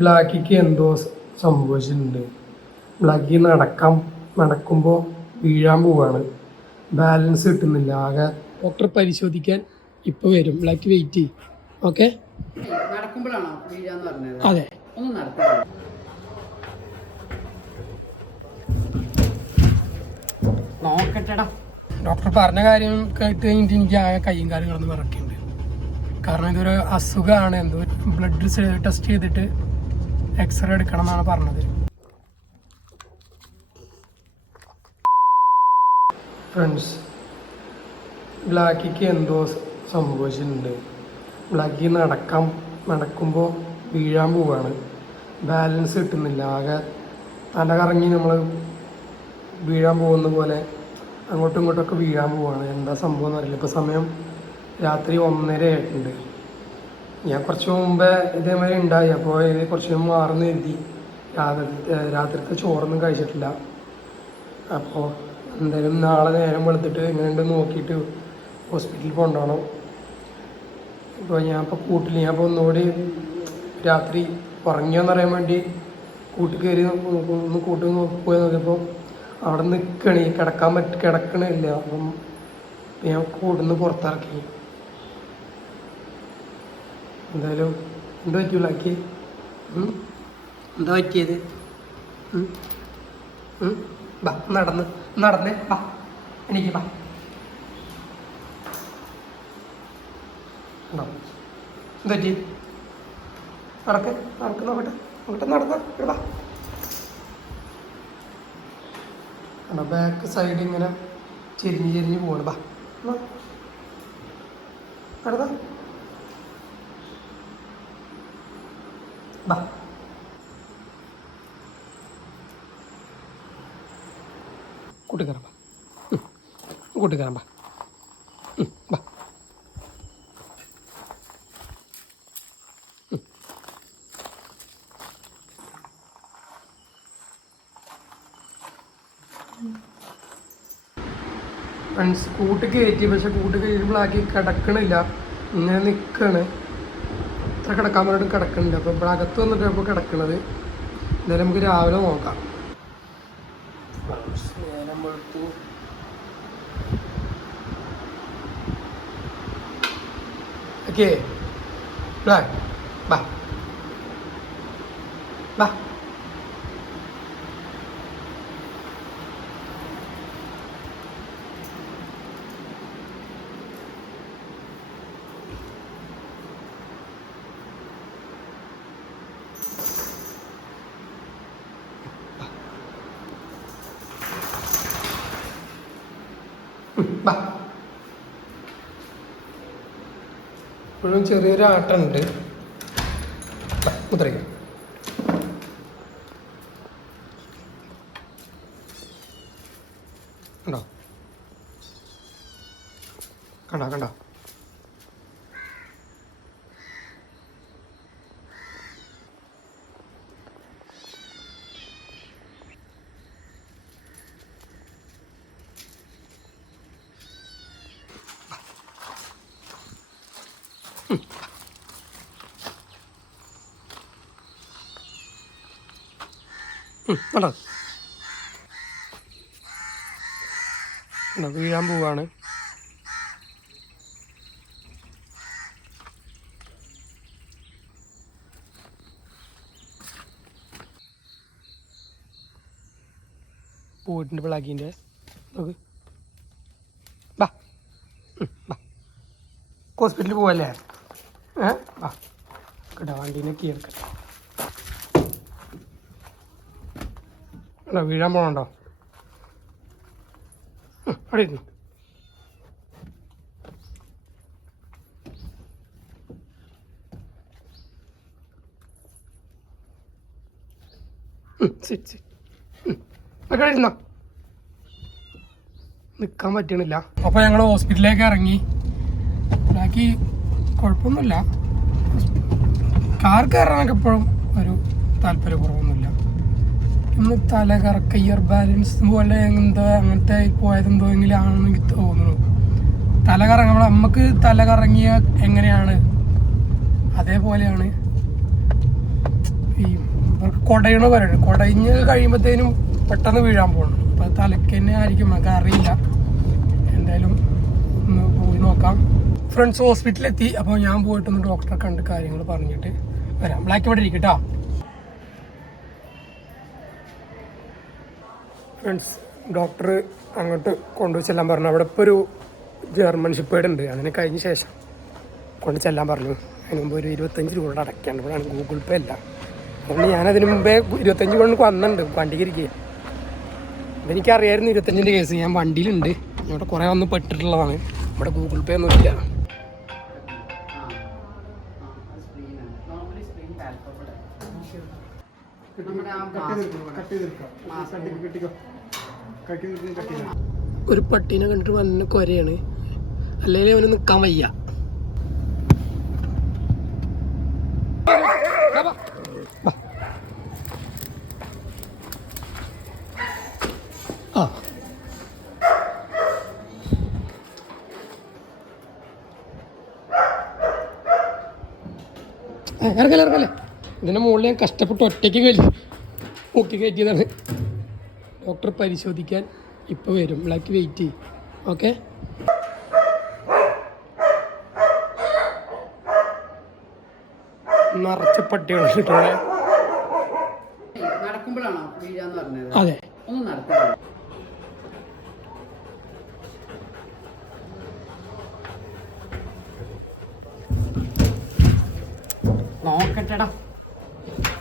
ബ്ലാക്കിക്ക് എന്തോ സംഭവിച്ചിട്ടുണ്ട്. ബ്ലാക്കി നടക്കാം നടക്കുമ്പോൾ വീഴാൻ പോവാണ്. ബാലൻസ് കിട്ടുന്നില്ല. ആകെ ഡോക്ടർ പരിശോധിക്കാൻ ഇപ്പോൾ വരും. ബ്ലാക്ക് വെയിറ്റ് ചെയ്യും. ഓക്കെ? അതെ. ഡോക്ടർ പറഞ്ഞ കാര്യം കേട്ട് കഴിഞ്ഞിട്ട് എനിക്ക് ആകെ കയ്യും കാര്യങ്ങളൊന്നും വിറക്കുന്നുണ്ട് കാരണം ഇതൊരു അസുഖമാണ് എന്തോ ബ്ലഡ് ടെസ്റ്റ് ചെയ്തിട്ട് എക്സ്റേ എടുക്കണം എന്നാണ് പറഞ്ഞത്. ഫ്രണ്ട്സ് ബ്ലാക്കിക്ക് എന്തോ സംഭവിച്ചിട്ടുണ്ട്. ബ്ലാക്കി നടക്കാം നടക്കുമ്പോൾ വീഴാൻ പോവുകയാണ് ബാലൻസ് കിട്ടുന്നില്ല. ആകെ തല കറങ്ങി നമ്മൾ വീഴാൻ പോകുന്ന പോലെ അങ്ങോട്ടും ഇങ്ങോട്ടൊക്കെ വീഴാൻ പോവുകയാണ് എന്താ സംഭവം എന്നറിയില്ല ഇപ്പോൾ സമയം രാത്രി ഒന്നര ആയിട്ടുണ്ട്. ഞാൻ കുറച്ച് മുമ്പേ ഇതേമാതിരി ഉണ്ടായി. അപ്പോൾ ഇത് കുറച്ച് മാറുന്നു എഴുതി രാത്രി രാത്രിത്തെ ചോറൊന്നും കഴിച്ചിട്ടില്ല. അപ്പോൾ എന്തായാലും നാളെ നേരം വെളുത്തിട്ട് എങ്ങനെയുണ്ട് നോക്കിയിട്ട് ഹോസ്പിറ്റലിൽ കൊണ്ടുപോകണം. ഇപ്പോൾ ഞാൻ ഇപ്പോൾ കൂട്ടിൽ ഞാൻ ഇപ്പോൾ ഒന്നുകൂടി രാത്രി ഉറങ്ങിയോന്നറിയാൻ വേണ്ടി കൂട്ടി കയറി ഒന്ന് കൂട്ടി പോയി നോക്കിയപ്പോൾ അവിടെ നിൽക്കണേ കിടക്കാൻ പറ്റ കിടക്കണില്ല. അപ്പം ഞാൻ കൂടുന്ന് പുറത്തിറക്കി. എന്തായാലും എന്താ പറ്റൂലാക്കി എന്താ പറ്റിയത്? ബാ നടന്ന് നടന്നേ ബാ എനിക്ക് ബാ. ഉണ്ടോ എന്താ നടക്ക് നടക്ക് നോക്കട്ടെ നോക്കട്ടെ നടന്ന ഇടാ കണ്ടോ ബാക്ക് സൈഡ് ഇങ്ങനെ ചെരിഞ്ഞ് ചെരിഞ്ഞ് പോവാണ്. ബാ. നടന്നോ? ബാ ബാ ഉം, ബാ ഫ്രണ്ട്സ് കൂട്ട് കയറ്റി പക്ഷെ കൂട്ട് കയറ്റുമ്പോഴാക്കി കിടക്കണില്ല. ഇങ്ങനെ നിൽക്കണ് ഇത്ര കിടക്കാൻ പറഞ്ഞിട്ട് കിടക്കണില്ല. അപ്പോൾ ഇവിടെ അകത്ത് വന്നിട്ട് ഇപ്പോൾ കിടക്കണത്. എന്തായാലും നമുക്ക് രാവിലെ നോക്കാം. നേരം വെളുത്തു. ഓക്കെ ബാ ബാ ഇപ്പോഴും ചെറിയൊരു ആട്ടുണ്ട് കുതിരയ്ക്ക് കണ്ടോ? കണ്ടോ കണ്ടോ? കണ്ടോ? വീഴാൻ പോവാണ്. പോയിട്ടുണ്ട് പിളാക്കിന്റെ നോക്ക്. ഹോസ്പിറ്റലിൽ പോവല്ലേ? ഏ? ബാ. കേട്ടോ വണ്ടീനെ ഉണ്ടോ വീഴാൻ പോകണ്ടോ അവിടെ ഇരുന്നു. നിൽക്കാൻ പറ്റണില്ല. അപ്പോൾ ഞങ്ങൾ ഹോസ്പിറ്റലിലേക്ക് ഇറങ്ങി. ബാക്കി കുഴപ്പമൊന്നുമില്ല. കാർ കയറാനൊക്കെ എപ്പോഴും ഒരു താല്പര്യക്കുറവൊന്നുമില്ല. ഇന്ന് തല കറക്ക ഇയർ ബാലൻസ് പോലെ എന്താ അങ്ങനത്തെ പോയതെന്തോ എങ്കിലാണെന്ന് എനിക്ക് തോന്നുന്നു. തല കറങ്ങുമ്പോൾ നമുക്ക് തല കറങ്ങിയ എങ്ങനെയാണ്? അതേപോലെയാണ് ഈ കുടയണ പറയുന്നത് കുടഞ്ഞ് കഴിയുമ്പോഴത്തേനും പെട്ടെന്ന് വീഴാൻ പോകണം അപ്പം തലയ്ക്ക് തന്നെ ആയിരിക്കും. നമുക്ക് അറിയില്ല. എന്തായാലും ഒന്ന് പോയി നോക്കാം. ഫ്രണ്ട്സ് ഹോസ്പിറ്റലിലെത്തി അപ്പോൾ ഞാൻ പോയിട്ടൊന്ന് ഡോക്ടറെ കണ്ട് കാര്യങ്ങൾ പറഞ്ഞിട്ട് വരാം. ബ്ലാക്ക് ഇവിടെ ഇരിക്കട്ടോ ഫ്രണ്ട്സ് ഡോക്ടർ അങ്ങോട്ട് കൊണ്ടുപോയി ചെല്ലാൻ പറഞ്ഞു. അവിടെ ഇപ്പോൾ ഒരു ജർമ്മൻ ഷിപ്പേഡ് ഉണ്ട്. അതിന് കഴിഞ്ഞ ശേഷം കൊണ്ട് ചെല്ലാൻ പറഞ്ഞു. അതിന് മുമ്പ് ഒരു ഇരുപത്തഞ്ച് രൂപ അടയ്ക്കാണ്ട് ഇവിടെയാണ് ഗൂഗിൾ പേ അല്ല അതുകൊണ്ട് ഞാനതിന് മുമ്പേ ഇരുപത്തഞ്ച് കൊണ്ട് വന്നിട്ടുണ്ട്. വണ്ടിക്ക് ഇരിക്കുക അതെനിക്കറിയായിരുന്നു ഇരുപത്തഞ്ചിന്റെ കേസ് ഞാൻ വണ്ടിയിലുണ്ട്. ഇവിടെ കുറേ വന്ന് പെട്ടിട്ടുള്ളതാണ്. ഇവിടെ ഗൂഗിൾ പേ ഒന്നും ഇല്ല. ഒരു പട്ടീനെ കണ്ടിട്ട് വന്ന കൊരയാണ്. അല്ലെങ്കിൽ അവന് നിൽക്കാൻ വയ്യ. ആ. ഇറങ്ങല്ലേ ഇറങ്ങല്ലേ. ഇതിന്റെ മുകളിൽ ഞാൻ കഷ്ടപ്പെട്ട് ഒറ്റയ്ക്ക് കയറ്റി മുക്കി കയറ്റിയതാണ് ഡോക്ടർ പരിശോധിക്കാൻ ഇപ്പോൾ വരും. ബ്ലാക്ക് വെയിറ്റ് ചെയ്യും. ഓക്കെ നിറച്ച പട്ടികൾ പറഞ്ഞത്? അതെ. നോക്കട്ടെടാ.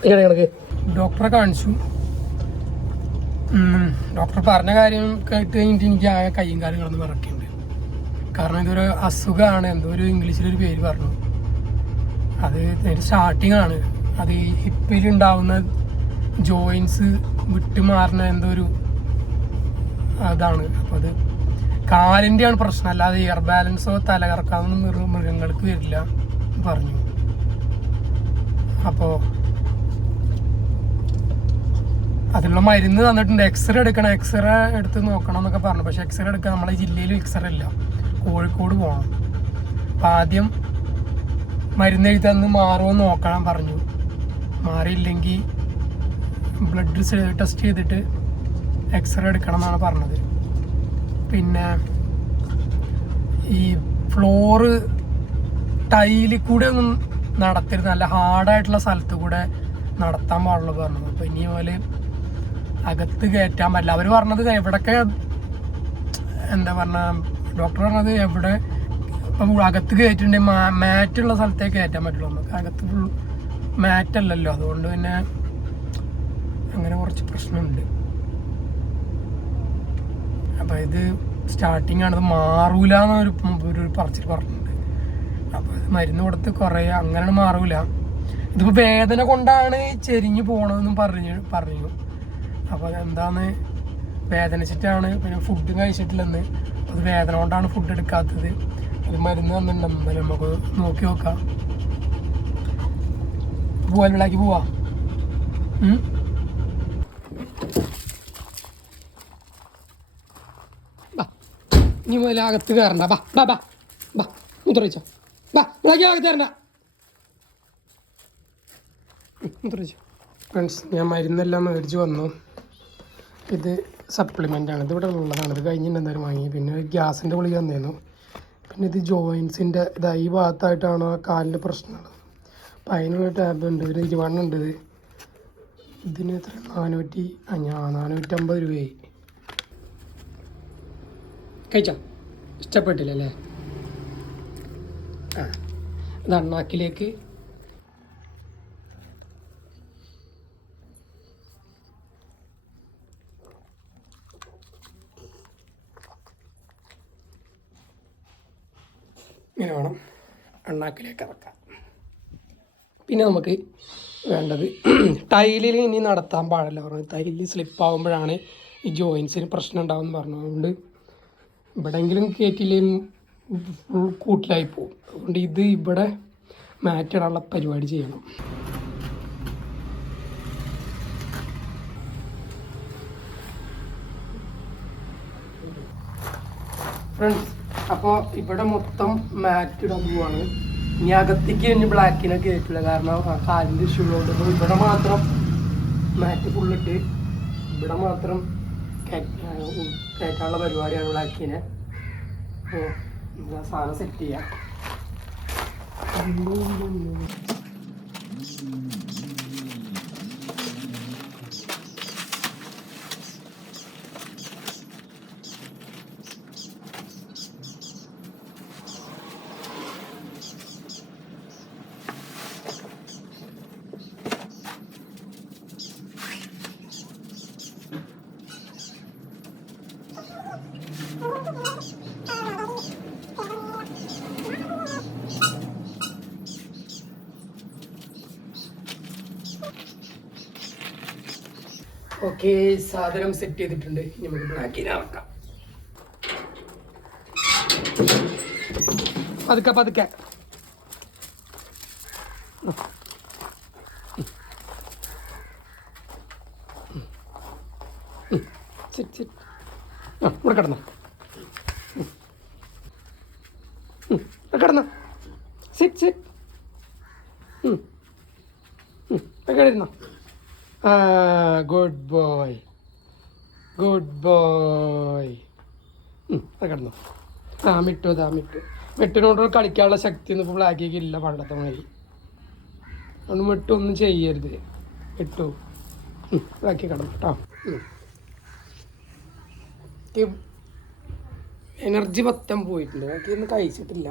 ഇങ്ങനെ കിടക്ക് ഡോക്ടറെ കാണിച്ചു. ഡോക്ടർ പറഞ്ഞ കാര്യം കേട്ട് കഴിഞ്ഞിട്ട് എനിക്ക് ആ കയ്യും കാര്യങ്ങളൊന്ന് വിറക്കുന്നുണ്ട് കാരണം ഇതൊരു അസുഖമാണ് എന്തോ ഒരു ഇംഗ്ലീഷിലൊരു പേര് പറഞ്ഞു. അത് സ്റ്റാർട്ടിംഗ് ആണ്. അത് ഈ ഹിപ്പിലുണ്ടാവുന്ന ജോയിൻസ് വിട്ടുമാറുന്ന എന്തോ ഒരു അതാണ്. അപ്പോൾ അത് കാലിന്റെയാണ് പ്രശ്നം. അല്ലാതെ ഇയർ ബാലൻസോ തലകറക്കാവുന്ന മൃഗ മൃഗങ്ങൾക്ക് വരില്ല പറഞ്ഞു. അപ്പോൾ അതിനുള്ള മരുന്ന് തന്നിട്ടുണ്ട്. എക്സ്റേ എടുക്കണം. എക്സ്റേ എടുത്ത് നോക്കണം എന്നൊക്കെ പറഞ്ഞു. പക്ഷെ എക്സ്റേ എടുക്കാൻ നമ്മളെ ജില്ലയിൽ എക്സ്റേ ഇല്ല. കോഴിക്കോട് പോകണം അപ്പം ആദ്യം മരുന്ന് എഴുതി തന്ന് മാറുമോ നോക്കണം പറഞ്ഞു. മാറിയില്ലെങ്കിൽ ബ്ലഡ് ടെസ്റ്റ് ചെയ്തിട്ട് എക്സ്റേ എടുക്കണം എന്നാണ് പറഞ്ഞത്. പിന്നെ ഈ ഫ്ലോറ് ടൈലിൽ കൂടെ ഒന്നും നടത്തരുത്. നല്ല ഹാർഡായിട്ടുള്ള സ്ഥലത്ത് കൂടെ നടത്താൻ പാടുള്ളൂ പറഞ്ഞു അപ്പോൾ ഇനി അകത്ത് കയറ്റാൻ പറ്റില്ല. അവർ പറഞ്ഞത് എവിടൊക്കെ എന്താ പറഞ്ഞ ഡോക്ടർ പറഞ്ഞത് എവിടെ ഇപ്പം അകത്ത് കയറ്റിട്ടുണ്ടെങ്കിൽ മാറ്റുള്ള സ്ഥലത്തേക്ക് കയറ്റാൻ പറ്റുള്ളൂ. നമുക്ക് അകത്ത് ഫുൾ മാറ്റല്ലല്ലോ അതുകൊണ്ട് പിന്നെ അങ്ങനെ കുറച്ച് പ്രശ്നമുണ്ട്. അപ്പം ഇത് സ്റ്റാർട്ടിങ് ആണ്. ഇത് മാറൂല എന്നൊരു ഒരു പറഞ്ഞിട്ടുണ്ട്. അപ്പോൾ ഇത് മരുന്ന് കൊടുത്ത് കുറേ അങ്ങനെ മാറൂല. ഇതിപ്പോൾ വേദന കൊണ്ടാണ് ചെരിഞ്ഞു പോകണമെന്നും പറഞ്ഞു പറഞ്ഞു അപ്പോൾ അതെന്താന്ന് വേദനിച്ചിട്ടാണ്. പിന്നെ ഫുഡ് കഴിച്ചിട്ടില്ലെന്ന്. അത് വേദന കൊണ്ടാണ് ഫുഡ് എടുക്കാത്തത്. അത് മരുന്ന് തന്നിട്ടുണ്ടെന്ന് നമുക്ക് നോക്കി നോക്കാം. പോവാൻ വിളാക്കി പോവാ ഇനി മുതൽ അകത്ത് കയറണ്ട. ബാ ബാ ബാ ബാ. മുത്തറിച്ചോ ബാ വിളാക്കി അകത്ത് കയറണ്ട. മുത്തറിച്ചോ ഫ്രണ്ട്സ് ഞാൻ മരുന്നെല്ലാം മേടിച്ച് വന്നു. ഇത് സപ്ലിമെന്റ് ഇതിവിടെ ഉള്ളതാണ്. ഇത് കഴിഞ്ഞിട്ട് എന്തായാലും വാങ്ങി. പിന്നെ ഗ്യാസിന്റെ ഗുളിക തന്നിരുന്നു പിന്നെ ഇത് ജോയിൻസിന്റെ ഇതാ ഈ ഭാഗത്തായിട്ടാണ് ആ കാലിന്റെ പ്രശ്നമുള്ളത് അപ്പം അതിനുള്ള ടാബ് ഉണ്ട്. ഒരു ഇരുപണ്ണം ഉണ്ട് ഇത്. ഇതിന് എത്ര? നാനൂറ്റി നാനൂറ്റമ്പത് രൂപയായി. കഴിച്ചോ? ഇഷ്ടപ്പെട്ടില്ല അല്ലേ ആ ഇത് അണ്ണാക്കിലേക്ക് ഇങ്ങനെ വേണം അണ്ണാക്കിലേക്ക് ഇറക്കാം. പിന്നെ നമുക്ക് വേണ്ടത് ടൈലിൽ ഇനി നടത്താൻ പാടില്ല. പറഞ്ഞു ടൈലിൽ സ്ലിപ്പ് ആകുമ്പോഴാണ് ഈ ജോയിൻസിന് പ്രശ്നം ഉണ്ടാവുമെന്ന് പറഞ്ഞു അതുകൊണ്ട് ഇവിടെയെങ്കിലും കയറ്റിയില്ലെങ്കിൽ ഫുൾ കൂട്ടിലായി പോകും അതുകൊണ്ട് ഇത് ഇവിടെ മാറ്റിടാനുള്ള പരിപാടി ചെയ്യണം. ഫ്രണ്ട്സ് അപ്പോൾ ഇവിടെ മൊത്തം മാറ്റ് ഇടാൻ പോവാണ്. ഇനി അകത്തേക്ക് ഇനി ബ്ലാക്കിനെ കയറ്റില്ല കാരണം ആ കാലിന്റെ ഇഷ്യൂ ഉള്ളതുകൊണ്ട്. അപ്പോൾ ഇവിടെ മാത്രം മാറ്റ് ഫുള്ളിട്ട് ഇവിടെ മാത്രം കയറ്റാനുള്ള പരിപാടിയാണ് ബ്ലാക്കിനെ അപ്പോൾ സാധനം സെറ്റ് ചെയ്യാം. ഓക്കെ സാധനം സെറ്റ് ചെയ്തിട്ടുണ്ട്. ഇനി നമുക്ക് ബ്ലാക്കിനെ ഇറക്കാം പതുക്കെ പതുക്കെ. ആ ഇവിടെ കിടന്നു. കിടന്നോ. Sit sit. ഉം, ആ ബോയ് ഗുഡ് ബോയ് കിടന്നു. ആ മിട്ടു അതാ കളിക്കാനുള്ള ശക്തി ഒന്നും ഇപ്പോൾ ബ്ലാക്കിക്ക് ഇല്ല പണ്ടത്തെ മാതിരി. അതുകൊണ്ട് മിട്ടു ഒന്നും ചെയ്യരുത്. മിട്ടു. ബ്ലാക്കി കിടന്നു കേട്ടോ. എനർജി മൊത്തം പോയിട്ടുണ്ട്. ബാക്കി ഒന്നും കഴിച്ചിട്ടില്ല.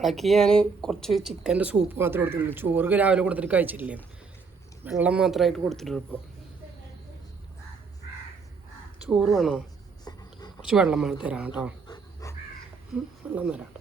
ബാക്കി ഞാൻ കുറച്ച് ചിക്കന്റെ സൂപ്പ് മാത്രമേ കൊടുത്തിട്ടുള്ളൂ ചോറ് രാവിലെ കൊടുത്തിട്ട് കഴിച്ചിട്ടില്ലേ. വെള്ളം മാത്രമായിട്ട് കൊടുത്തിട്ടുള്ളൂ ഇപ്പോൾ ചോറ് വേണോ കുറച്ച് വെള്ളം വേണം തരാം കേട്ടോ. വെള്ളം തരാം. കേട്ടോ